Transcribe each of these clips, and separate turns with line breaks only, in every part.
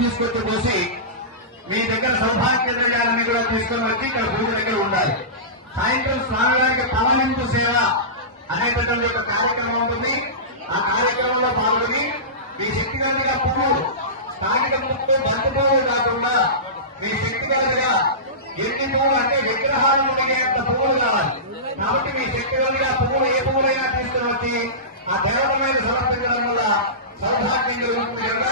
తీసుకొచ్చి పోసి మీ దగ్గర సౌభాగ్య ద్రవ్యాలన్నీ కూడా తీసుకొని వచ్చి ఇక్కడ పూజ దగ్గర ఉండాలి. సాయంత్రం స్వామివారికి పవనింపు సేవ అనేటటువంటి ఒక కార్యక్రమం ఉంటుంది. ఆ కార్యక్రమంలో పాల్గొని మీ శక్తి కలిగిన పువ్వులు స్థానిక పువ్వు బంతి పువ్వులు కాకుండా మీ శక్తి కలిగిన ఎన్ని పువ్వులు అంటే విగ్రహాలు ఉండేంత పువ్వులు కావాలి. కాబట్టి మీ శక్తి కలిగిన పువ్వులు ఏ పువ్వులైనా తీసుకుని వచ్చి ఆ దేవత మీద సమర్పించడం వల్ల సౌభాగ్యం జరుగుతుంది కనుక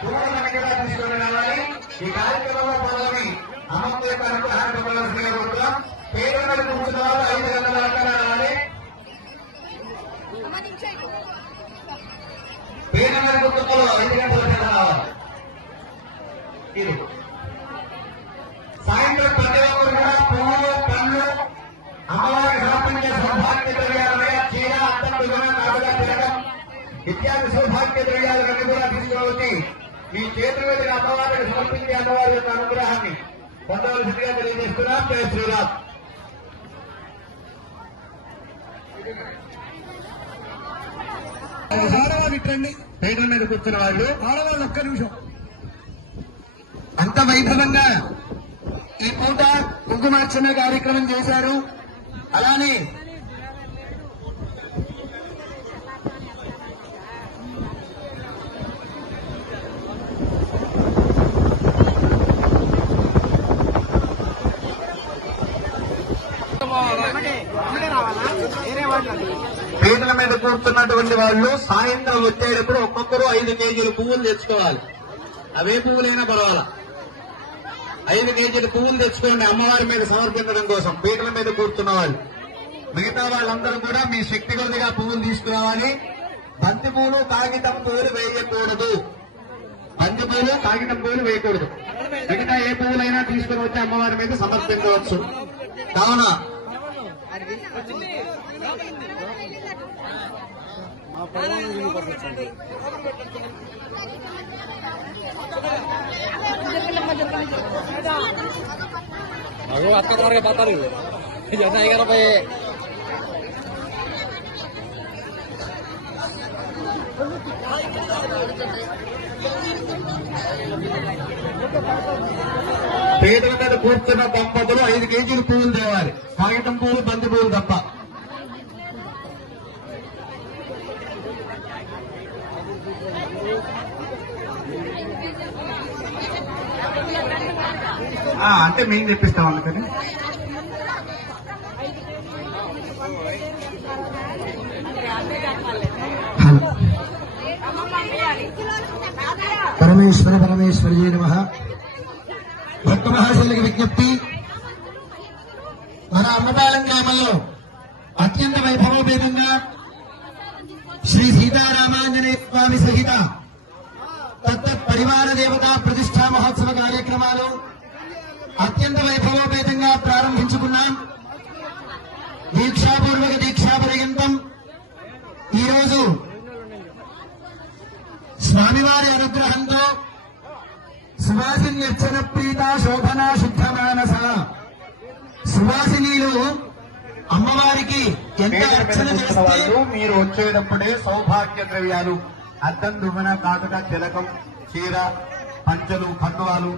పువ్వులను దగ్గర తీసుకొని రావాలి ఈ కార్యక్రమంలో పాల్గొని అమ్మమ్మ యొక్క అనుగ్రహాన్ని పొందవలసిందిగా కోరుతున్నాం పేరు కూర్చున్న వాళ్ళు ఐదు గంటల వరకు రావాలి పేరు మీద ఐదు గంటల వరకు రావాలి ఇది సాయంత్రం ప్రతి ఒక్కరు కూడా పువ్వులు పండ్లు అమ్మవారికి సమర్పించే సౌభాగ్య ద్రవ్యాలనే చీర అత్తం విధానం కాకుండా తిరగం ఇత్యాది సౌభాగ్య ద్రవ్యాలన్నీ కూడా తీసుకురావచ్చి. మీ చేతుల మీద అమ్మవారికి సమర్పించే అమ్మవారి యొక్క అనుగ్రహాన్ని పొందవలసిందిగా తెలియజేస్తున్నాం జయ శ్రీరామ్.
ఆడవాళ్ళు ఇట్టండి.
పీటల మీద కూర్చున్న వాళ్ళు.
ఆడవాళ్ళు ఒక్క నిమిషం.
అంత వైభవంగా ఈ పూట కుంకుమార్చన కార్యక్రమం చేశారు. అలానే పీటల వాళ్ళు సాయంత్రం వచ్చేటప్పుడు ఒక్కొక్కరు ఐదు కేజీల పువ్వులు తెచ్చుకోవాలి. అవే పువ్వులైనా పర్వాలా? ఐదు కేజీల పువ్వులు తెచ్చుకోండి అమ్మవారి మీద సమర్పించడం కోసం పీటల మీద కూర్చున్న వాళ్ళు. మిగతా వాళ్ళందరూ కూడా మీ శక్తి కొద్దిగా పువ్వులు తీసుకురావాలి. బంతి పువ్వులు కాగితం పువ్వులు వేయకూడదు. బంతి పువ్వులు కాగితం పువ్వులు వేయకూడదు. మిగతా ఏ పువ్వులైనా తీసుకుని వచ్చి అమ్మవారి మీద సమర్పించవచ్చు. కావున
Aku atas warga batal itu. Jangan saya kira pakai
పీటల మీద కూర్చున్న దంపతులు ఐదు కేజీలు పువ్వులు తేవాలి కాగితం పువ్వులు బంతి పువ్వులు తప్ప అంటే మేము తెప్పిస్తాం అందుకని
పరమేశ్వర పరమేశ్వరి నమ. భక్త మహాశైలికి విజ్ఞప్తి. మన అమ్మపాలెం గ్రామంలో అత్యంత వైభవోపేతంగా శ్రీ సీతారామాంజనేయ స్వామి సహిత తత్త పరివార దేవతా ప్రతిష్టా మహోత్సవ కార్యక్రమాలు అత్యంత వైభవోపేతంగా ప్రారంభించుకున్నాం. దీక్షాపూర్వక దీక్షా పర్యంతం ఈరోజు స్వామివారి అనుగ్రహంతో సువాసిన్యర్చన ప్రీత శోభన శుద్ధ మానస. సువాసినీలు అమ్మవారికి ఎంత అర్చన చేస్తే
మీరు వచ్చేటప్పుడే సౌభాగ్య ద్రవ్యాలు అద్దం దువ్వెన కాటుక తిలకం చీర పంచలు కండువాలు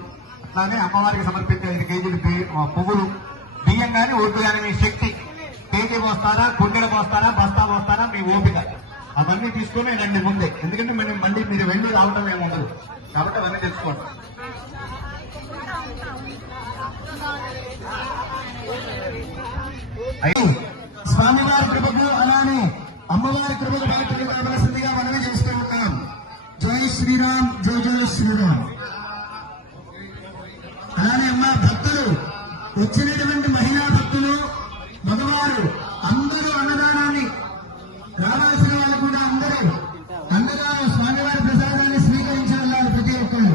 అట్లానే అమ్మవారికి సమర్పించే ఐదు కేజీలు పువ్వులు. బియ్యం కానీ ఒడ్డు కానీ మీ శక్తి. కేజీ పోస్తారా కుండెలు పోస్తారా బస్తా పోస్తారా మీ ఓపిక. అవన్నీ తీసుకుని రండి ముందే. ఎందుకంటే మనం మళ్ళీ మీరు వెళ్ళి రావడం ఏమి ఉండదు. కాబట్టి అవన్నీ తెలుసుకోండి.
స్వామివారి కృపకు అలానే అమ్మవారి కృపకు పాత్రలు కావలసిందిగా మనమే చేస్తూ ఉంటాం. జై శ్రీరామ్ జై జయ శ్రీరామ్ అలానే అమ్మ భక్తులు వచ్చినటువంటి మహిళా భక్తులు మగవారు అందరూ అన్నదానాన్ని రావాల్సిన వాళ్ళు కూడా అందరూ అన్నదానం స్వామివారి ప్రసాదాన్ని స్వీకరించి వెళ్ళాలి ప్రతి ఒక్కరు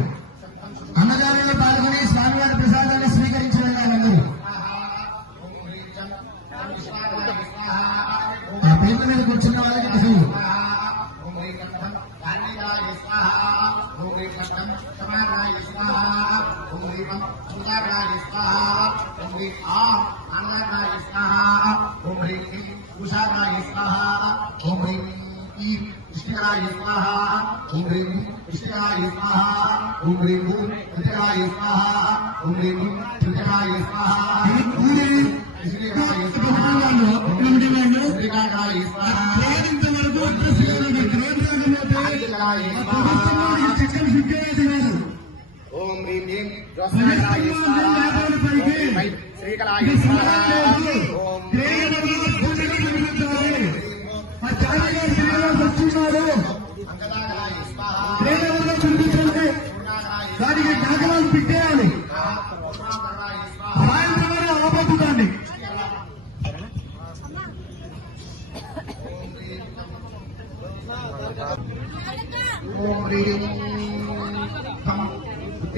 అన్నదానంలో పాల్గొని స్వామివారి ప్రసాదాన్ని స్వీకరించి వెళ్ళాలి అందరూ. ఆ పీఠ మీద కూర్చున్న వాళ్ళకి అసలు
ఓం హ్రీం ఇష్టరాయ స్వాహ ఓం హ్రీం ఇష్టరాయ స్వాహ ఓం హ్రీం భూం త్రిశకాయ స్వాహ ఓం హ్రీం భూం త్రిశకాయ స్వాహ శ్రీకాయ స్వాహ శ్రీకాయ స్వాహ
ఇంతవరకు
అంగదాకలాయ స్వాహ
దానికి దాఖలాలు పెట్టేయాలి
పూర్ణాకరాయ స్వాహ
సాయంత్రం వరకు
ఓం హ్రీం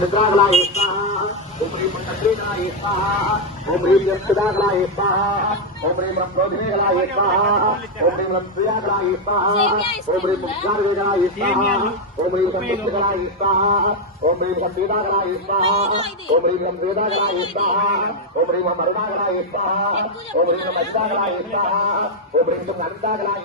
నిద్రాగలాయ స్వాహ ఓం హ్రీం తద్రీకలాయ స్వాహ ఓం హ్రీం యక్షదాగలాయ స్వాహ ఓం హ్రీం క్రోధినేగలాయ స్వాహ ఓం హ్రీం ప్రియాగలాయ స్వాహ ఓం హ్రీం ముఖ్యాగలాయ స్వాహ ఓం హ్రీం సంతృప్తిగలాయ స్వాహ ఓం హ్రీం సంపీదాగలాయ స్వాహ ఓం హ్రీం సంవేదాగలాయ స్వాహ ఓం హ్రీం మరుణాగలాయ స్వాహ ఓం హ్రీం మజిదాగలాయ స్వాహ ఓం హ్రీం అనంతాగలాయ